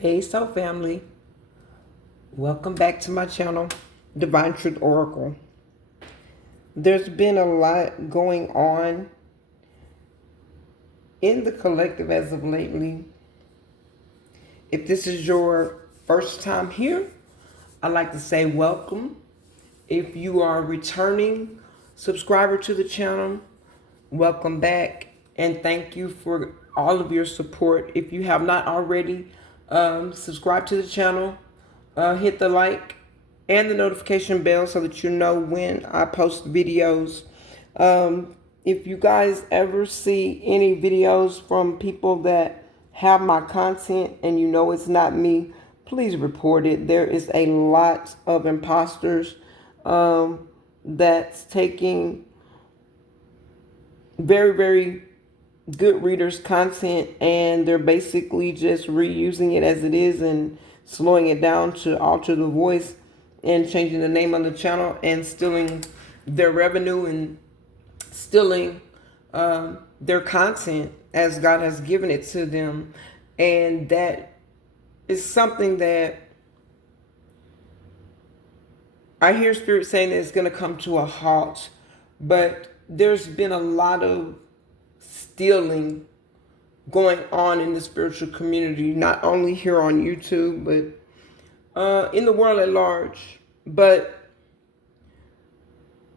Hey, so family, welcome back to my channel, Divinetruthoracle. There's been a lot going on in the collective as of lately. If this is your first time here, I'd like to say welcome. If you are a returning subscriber to the channel, welcome back and thank you for all of your support. If you have not already subscribed to the channel, hit the like and the notification bell so that you know when I post videos. If you guys ever see any videos from people that have my content and you know it's not me, please report it. There is a lot of imposters that's taking very, very good readers' content and they're basically just reusing it as it is and slowing it down to alter the voice and changing the name on the channel and stealing their revenue and stealing their content as God has given it to them. And that is something that I hear Spirit saying that it's going to come to a halt. But there's been a lot of stealing going on in the spiritual community, not only here on YouTube, but in the world at large. But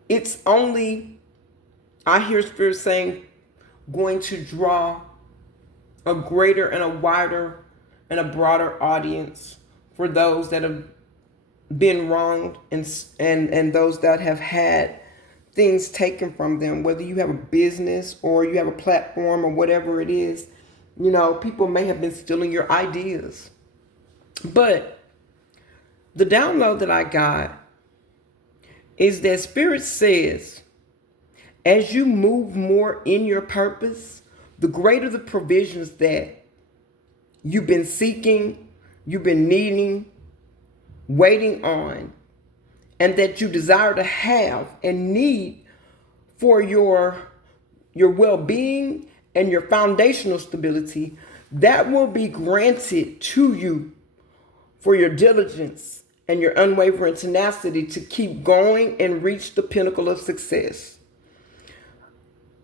it's only, I hear Spirit saying, going to draw a greater and a wider and a broader audience for those that have been wronged and those that have had things taken from them, whether you have a business or you have a platform or whatever it is. You know, people may have been stealing your ideas. But the download that I got is that Spirit says, as you move more in your purpose, the greater the provisions that you've been seeking, you've been needing, waiting on, and that you desire to have and need for your well-being and your foundational stability, that will be granted to you for your diligence and your unwavering tenacity to keep going and reach the pinnacle of success.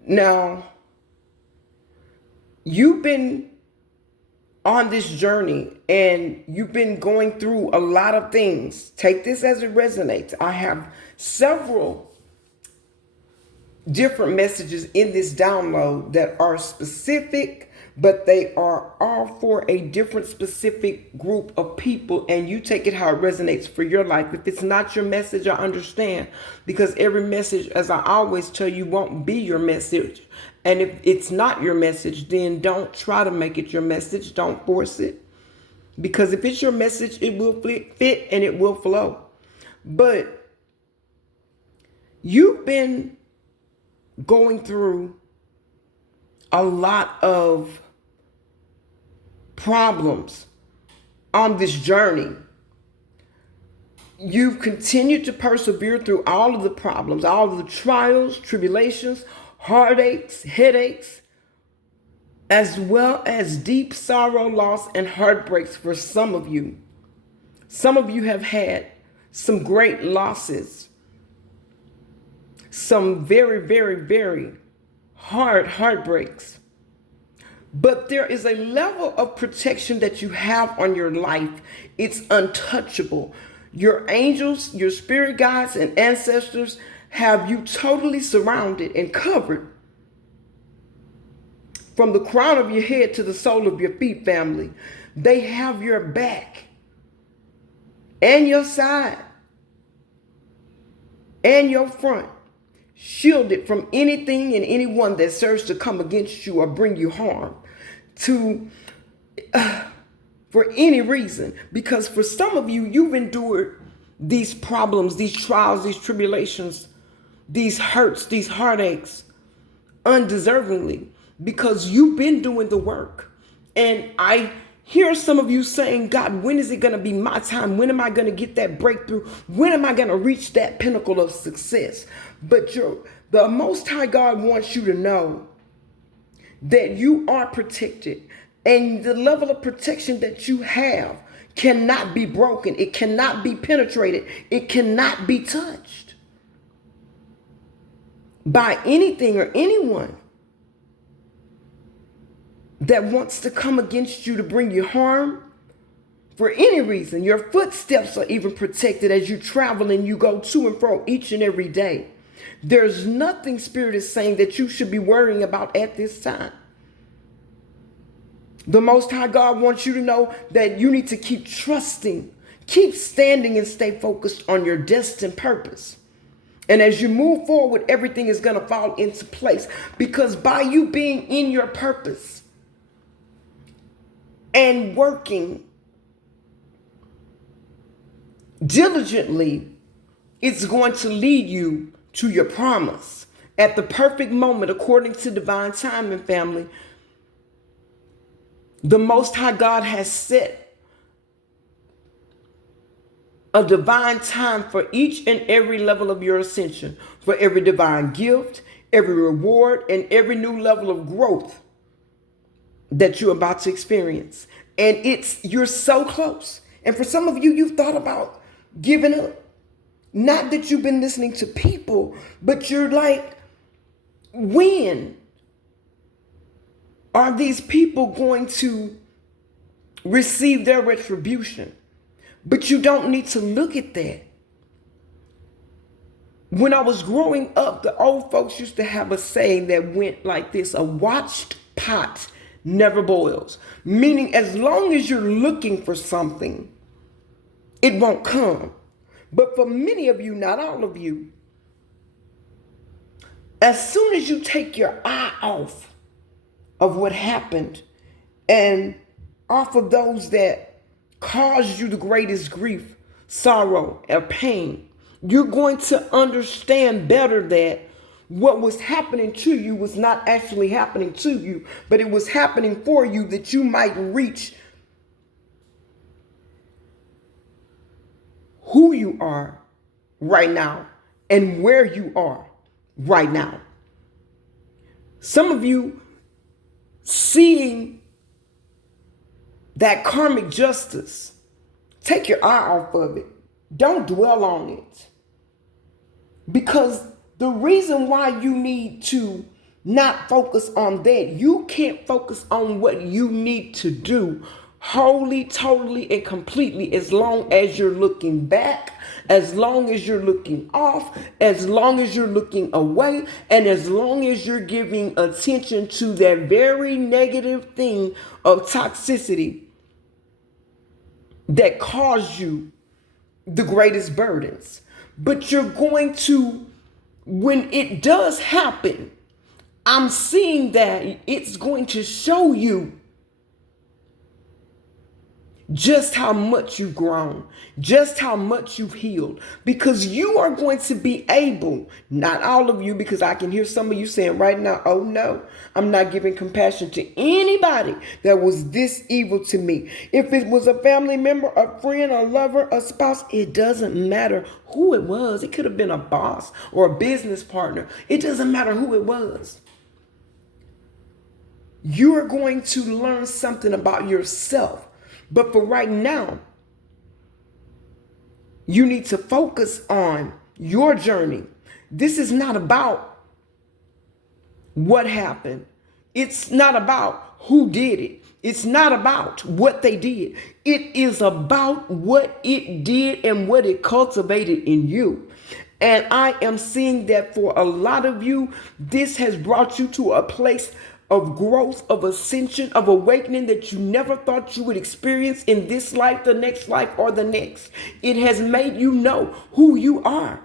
Now, you've been on this journey and you've been going through a lot of things. Take this as it resonates. I have several different messages in this download that are specific, but they are all for a different specific group of people, and you take it how it resonates for your life. If it's not your message, I understand, because every message, as I always tell you, won't be your message. And if it's not your message, then don't try to make it your message. Don't force it, because if it's your message, it will fit and it will flow. But you've been going through a lot of problems on this journey. You've continued to persevere through all of the problems, all of the trials, tribulations, heartaches, headaches, as well as deep sorrow, loss, and heartbreaks for some of you. Some of you have had some great losses, some very, very, very hard heartbreaks. But there is a level of protection that you have on your life. It's untouchable. Your angels, your spirit guides, and ancestors have you totally surrounded and covered. From the crown of your head to the sole of your feet, family, they have your back and your side and your front, shielded from anything and anyone that serves to come against you or bring you harm for any reason. Because for some of you, you've endured these problems, these trials, these tribulations, these hurts, these heartaches undeservingly, because you've been doing the work. And I hear some of you saying, God, when is it going to be my time? When am I going to get that breakthrough? When am I going to reach that pinnacle of success? But the Most High God wants you to know that you are protected And the level of protection that you have cannot be broken. It cannot be penetrated. It cannot be touched by anything or anyone that wants to come against you to bring you harm for any reason. Your footsteps are even protected as you travel and you go to and fro each and every day. There's nothing Spirit is saying that you should be worrying about at this time. The Most High God wants you to know that you need to keep trusting, keep standing, and stay focused on your destined purpose. And as you move forward, everything is going to fall into place, because by you being in your purpose and working diligently, it's going to lead you to your promise at the perfect moment, according to divine timing, family. The Most High God has set a divine time for each and every level of your ascension, for every divine gift, every reward, and every new level of growth that you're about to experience. And you're so close. And for some of you, you've thought about giving up. Not that you've been listening to people, but you're like, when are these people going to receive their retribution? But you don't need to look at that. When I was growing up, the old folks used to have a saying that went like this: a watched pot never boils. Meaning, as long as you're looking for something, it won't come. But for many of you, not all of you, as soon as you take your eye off of what happened and off of those that caused you the greatest grief, sorrow, or pain, you're going to understand better that what was happening to you was not actually happening to you, but it was happening for you, that you might reach who you are right now and where you are right now. Some of you seeing that karmic justice, take your eye off of it. Don't dwell on it. Because the reason why you need to not focus on that, you can't focus on what you need to do wholly, totally, and completely, as long as you're looking back, as long as you're looking off, as long as you're looking away, and as long as you're giving attention to that very negative thing of toxicity that caused you the greatest burdens. But you're going to, when it does happen, I'm seeing that it's going to show you just how much you've grown, just how much you've healed, because you are going to be able, not all of you, because I can hear some of you saying right now, oh no, I'm not giving compassion to anybody that was this evil to me. If it was a family member, a friend, a lover, a spouse, it doesn't matter who it was. It could have been a boss or a business partner. It doesn't matter who it was. You're going to learn something about yourself. But for right now, you need to focus on your journey. This is not about what happened. It's not about who did it. It's not about what they did. It is about what it did and what it cultivated in you. And I am seeing that for a lot of you, this has brought you to a place of growth, of ascension, of awakening that you never thought you would experience in this life, the next life, or the next. It has made you know who you are.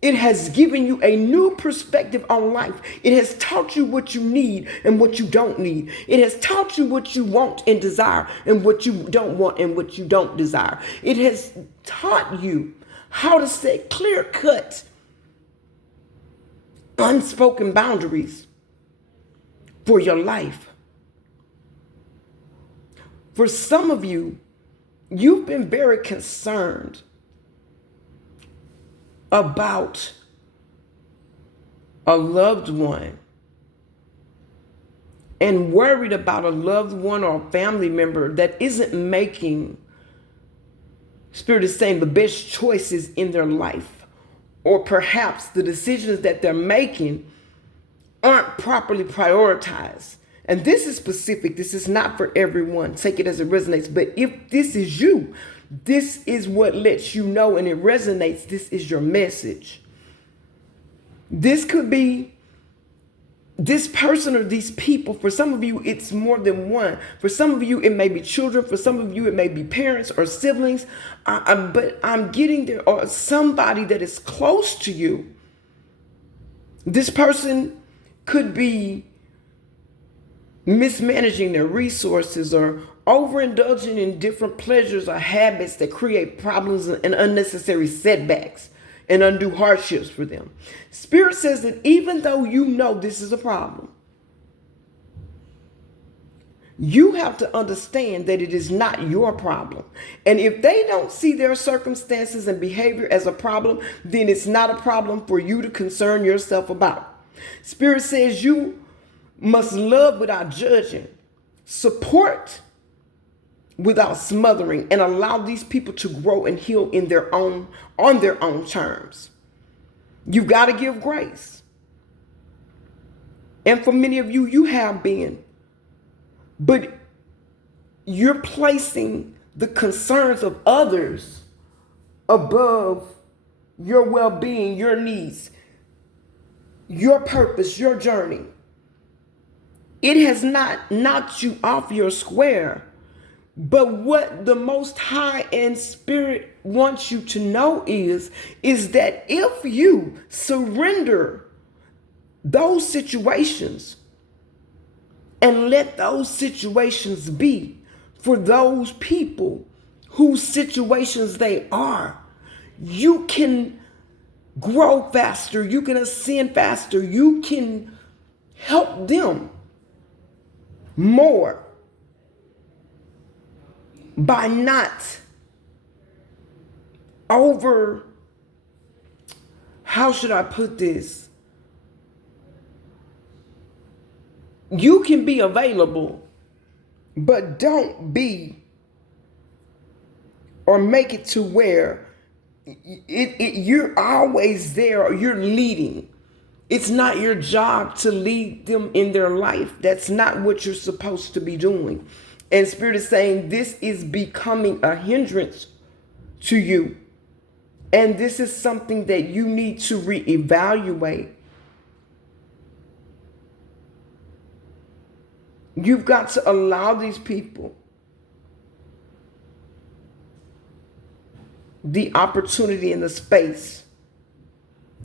It has given you a new perspective on life. It has taught you what you need and what you don't need. It has taught you what you want and desire and what you don't want and what you don't desire. It has taught you how to set clear-cut, unspoken boundaries for your life. For some of you, you've been very concerned about a loved one and worried about a loved one or a family member that isn't making, Spirit is saying, the best choices in their life, or perhaps the decisions that they're making aren't properly prioritized. And this is specific. This is not for everyone. Take it as it resonates. But if this is you, this is what lets you know and it resonates. This is your message. This could be this person or these people. For some of you, it's more than one. For some of you, it may be children. For some of you, it may be parents or siblings. But I'm getting there, or somebody that is close to you. This person could be mismanaging their resources or overindulging in different pleasures or habits that create problems and unnecessary setbacks and undue hardships for them. Spirit says that even though you know this is a problem, you have to understand that it is not your problem. And if they don't see their circumstances and behavior as a problem, then it's not a problem for you to concern yourself about. Spirit says you must love without judging, support without smothering, and allow these people to grow and heal on their own terms. You've got to give grace. And for many of you, you have been. But you're placing the concerns of others above your well-being, your needs, your purpose, your journey. It has not knocked you off your square. But what the Most High and Spirit wants you to know is that if you surrender those situations and let those situations be for those people whose situations they are, you can grow faster, you can ascend faster, you can help them more by not how should I put this? You can be available, but don't be or make it to where you're always there or you're leading. It's not your job to lead them in their life. That's not what you're supposed to be doing. And Spirit is saying this is becoming a hindrance to you. And this is something that you need to reevaluate. You've got to allow these people the opportunity and the space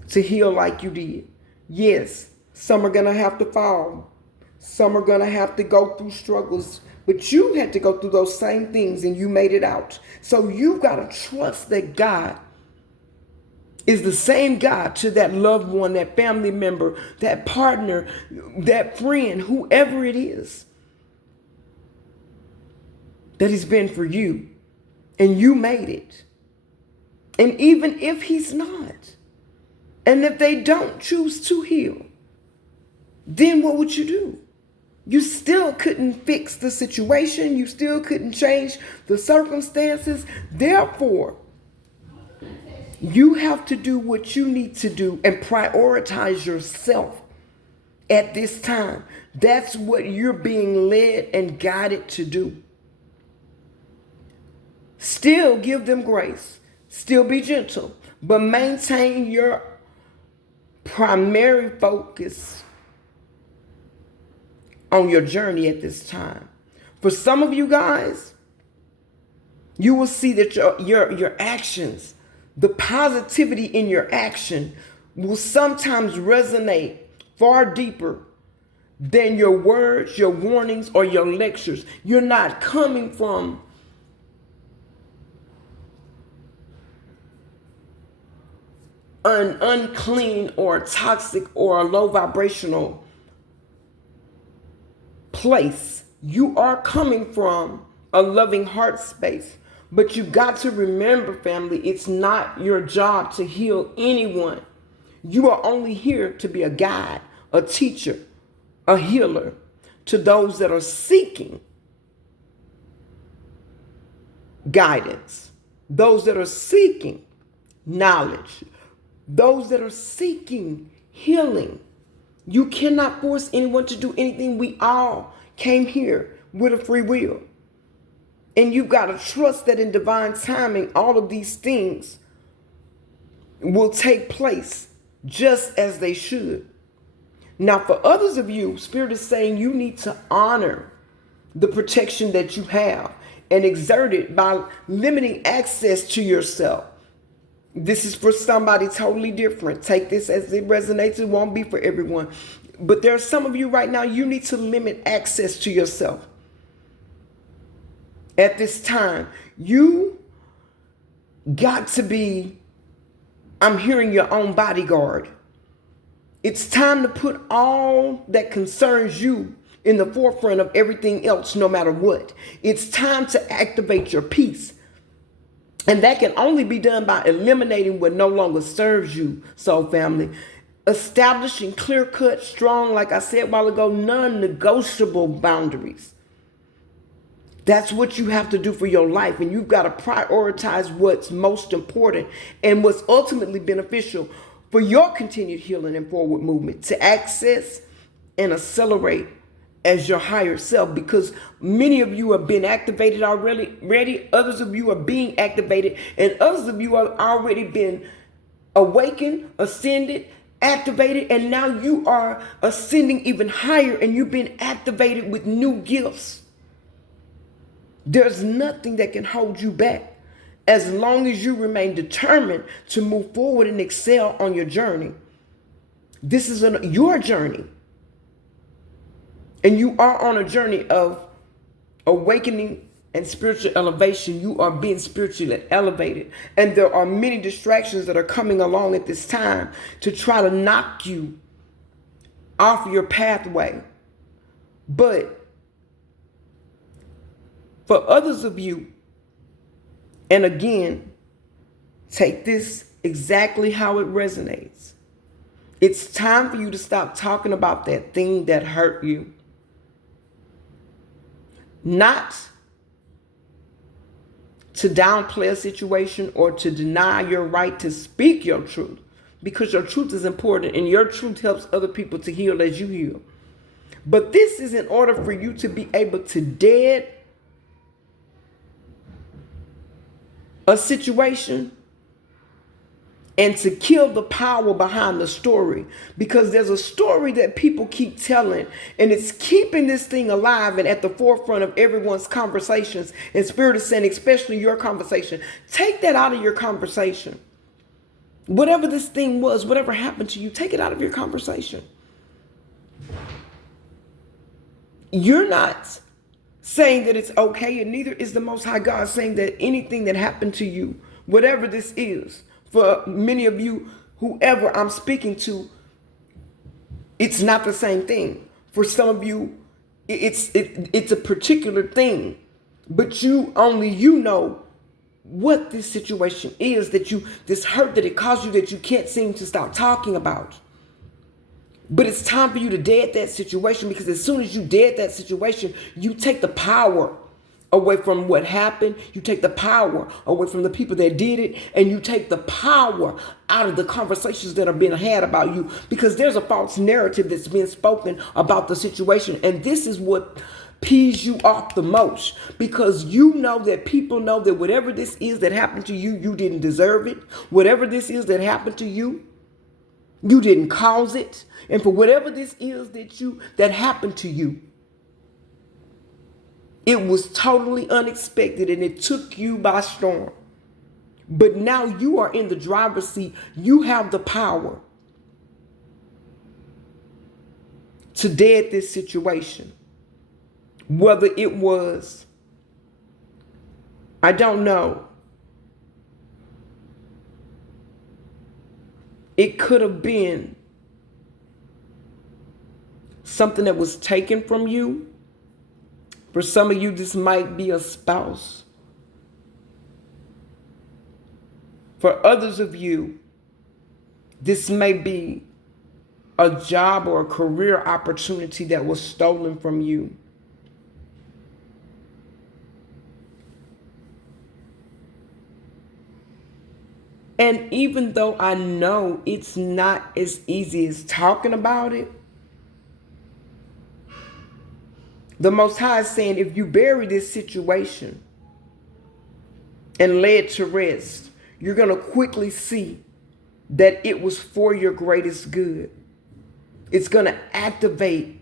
to heal like you did. Yes, some are going to have to fall. Some are going to have to go through struggles. But you had to go through those same things and you made it out. So you've got to trust that God is the same God to that loved one, that family member, that partner, that friend, whoever it is, that He's been for you. And you made it. And even if He's not, and if they don't choose to heal, then what would you do? You still couldn't fix the situation. You still couldn't change the circumstances. Therefore, you have to do what you need to do and prioritize yourself at this time. That's what you're being led and guided to do. Still give them grace. Still be gentle. But maintain your primary focus on your journey at this time. For some of you guys, you will see that your actions, the positivity in your action will sometimes resonate far deeper than your words, your warnings, or your lectures. You're not coming from an unclean or toxic or a low vibrational place. You are coming from a loving heart space. But you got to remember, family, it's not your job to heal anyone. You are only here to be a guide, a teacher, a healer, to those that are seeking guidance, those that are seeking knowledge, those that are seeking healing. You cannot force anyone to do anything. We all came here with a free will. And you've got to trust that in divine timing, all of these things will take place just as they should. Now, for others of you, Spirit is saying you need to honor the protection that you have and exert it by limiting access to yourself. This is for somebody totally different. Take this as it resonates. It won't be for everyone. But there are some of you right now, you need to limit access to yourself. At this time, you got to be, I'm hearing, your own bodyguard. It's time to put all that concerns you in the forefront of everything else, no matter what. It's time to activate your peace. And that can only be done by eliminating what no longer serves you, soul family. Establishing clear-cut, strong, like I said a while ago, non-negotiable boundaries. That's what you have to do for your life. And you've got to prioritize what's most important and what's ultimately beneficial for your continued healing and forward movement, to access and accelerate as your higher self, because many of you have been activated already. Others of you are being activated, and others of you have already been awakened, ascended, activated, and now you are ascending even higher, and you've been activated with new gifts. There's nothing that can hold you back as long as you remain determined to move forward and excel on your journey. This is your journey. And you are on a journey of awakening and spiritual elevation. You are being spiritually elevated. And there are many distractions that are coming along at this time to try to knock you off your pathway. But for others of you, and again, take this exactly how it resonates. It's time for you to stop talking about that thing that hurt you. Not to downplay a situation or to deny your right to speak your truth, because your truth is important and your truth helps other people to heal as you heal. But this is in order for you to be able to dead a situation and to kill the power behind the story, because there's a story that people keep telling, and it's keeping this thing alive and at the forefront of everyone's conversations. And Spirit is saying, especially your conversation, take that out of your conversation. Whatever this thing was, whatever happened to you, take it out of your conversation. You're not saying that it's okay, and neither is the Most High God saying that anything that happened to you, whatever this is, for many of you, whoever I'm speaking to, it's not the same thing. For some of you, it's a particular thing, but you know what this situation is, this hurt that it caused you, that you can't seem to stop talking about. But it's time for you to dead that situation, because as soon as you dead that situation, you take the power away from what happened. You take the power away from the people that did it, and you take the power out of the conversations that are being had about you, because there's a false narrative that's being spoken about the situation. And this is what pees you off the most, because you know that people know that whatever this is that happened to you, you didn't deserve it. Whatever this is that happened to you, you didn't cause it. And for whatever this is that happened to you, it was totally unexpected and it took you by storm. But now you are in the driver's seat. You have the power to dead this situation. Whether it was, I don't know, it could have been something that was taken from you. For some of you, this might be a spouse. For others of you, this may be a job or a career opportunity that was stolen from you. And even though I know it's not as easy as talking about it, the Most High is saying, if you bury this situation and lay it to rest, you're going to quickly see that it was for your greatest good. It's going to activate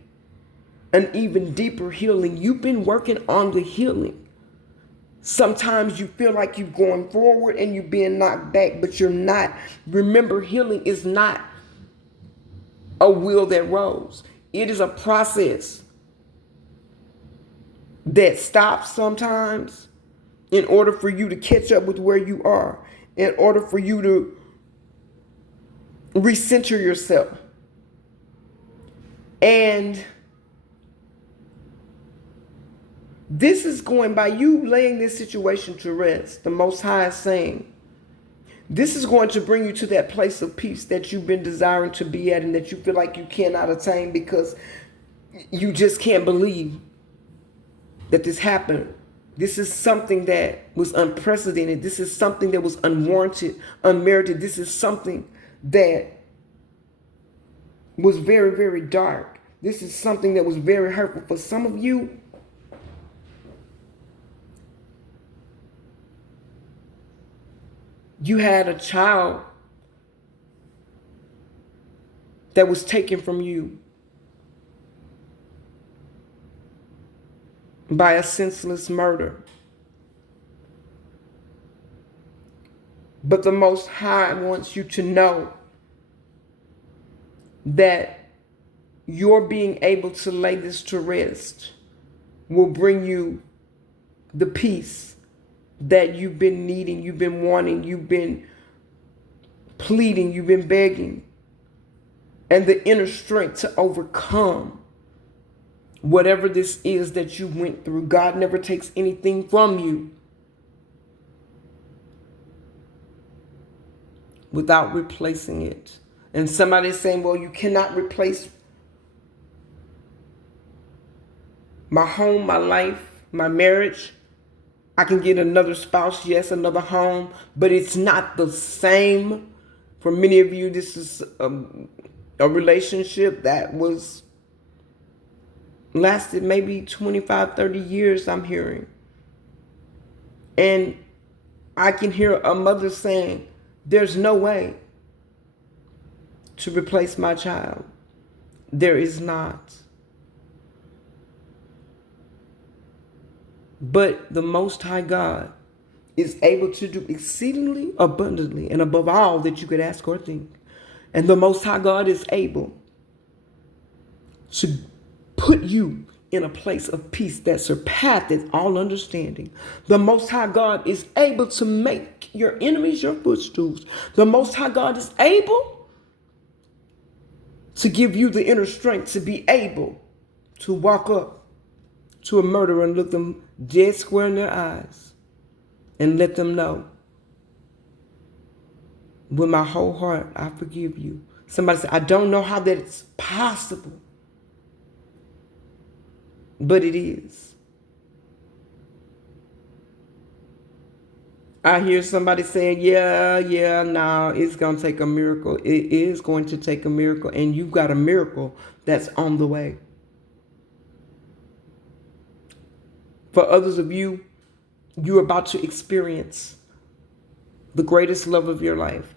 an even deeper healing. You've been working on the healing. Sometimes you feel like you're going forward and you're being knocked back, but you're not. Remember, healing is not a wheel that rolls. It is a process that stops sometimes in order for you to catch up with where you are, in order for you to recenter yourself. And this is going by you laying this situation to rest. The Most High is saying, this is going to bring you to that place of peace that you've been desiring to be at and that you feel like you cannot attain because you just can't believe that this happened. This is something that was unprecedented. This is something that was unwarranted, unmerited. This is something that was very, very dark. This is something that was very hurtful. For some of you, you had a child that was taken from you by a senseless murder. But the Most High wants you to know that your being able to lay this to rest will bring you the peace that you've been needing, you've been wanting, you've been pleading, you've been begging, and the inner strength to overcome whatever this is that you went through. God never takes anything from you without replacing it. And somebody's saying, well, you cannot replace my home, my life, my marriage. I can get another spouse, yes, another home, but it's not the same. For many of you, this is a relationship that was lasted maybe 25, 30 years, I'm hearing. And I can hear a mother saying, there's no way to replace my child. There is not. But the Most High God is able to do exceedingly abundantly and above all that you could ask or think. And the Most High God is able to put you in a place of peace that surpasseth all understanding. The Most High God is able to make your enemies your footstools. The Most High God is able to give you the inner strength to be able to walk up to a murderer and look them dead square in their eyes and let them know, with my whole heart, I forgive you. Somebody said, I don't know how that's possible, but it is. I hear somebody saying, no, it's going to take a miracle. It is going to take a miracle, and you've got a miracle that's on the way. For others of you, you're about to experience the greatest love of your life.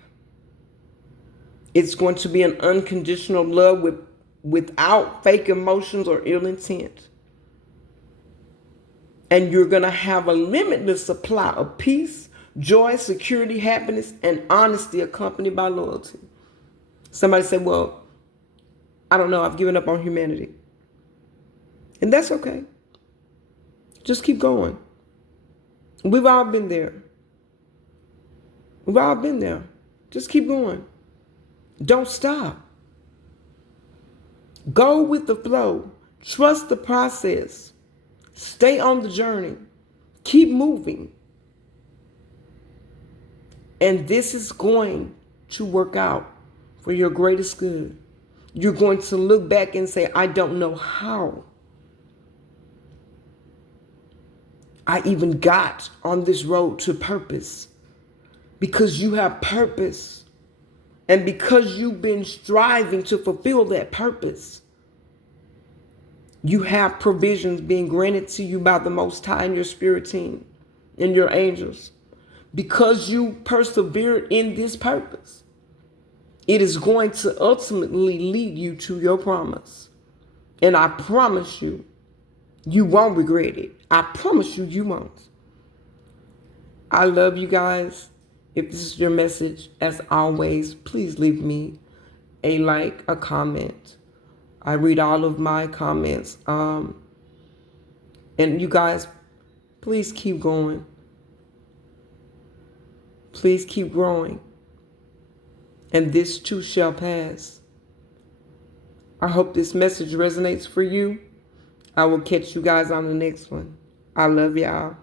It's going to be an unconditional love without fake emotions or ill intent. And you're going to have a limitless supply of peace, joy, security, happiness, and honesty accompanied by loyalty. Somebody said, well, I don't know, I've given up on humanity. And that's okay. Just keep going. We've all been there. We've all been there. Just keep going. Don't stop. Go with the flow. Trust the process. Stay on the journey. Keep moving. And this is going to work out for your greatest good. You're going to look back and say, I don't know how I even got on this road to purpose. Because you have purpose. And because you've been striving to fulfill that purpose, you have provisions being granted to you by the Most High and your spirit team and your angels. Because you persevered in this purpose, it is going to ultimately lead you to your promise. And I promise you, you won't regret it. I promise you, you won't. I love you guys. If this is your message, as always, please leave me a like, a comment. I read all of my comments. And you guys, please keep going. Please keep growing. And this too shall pass. I hope this message resonates for you. I will catch you guys on the next one. I love y'all.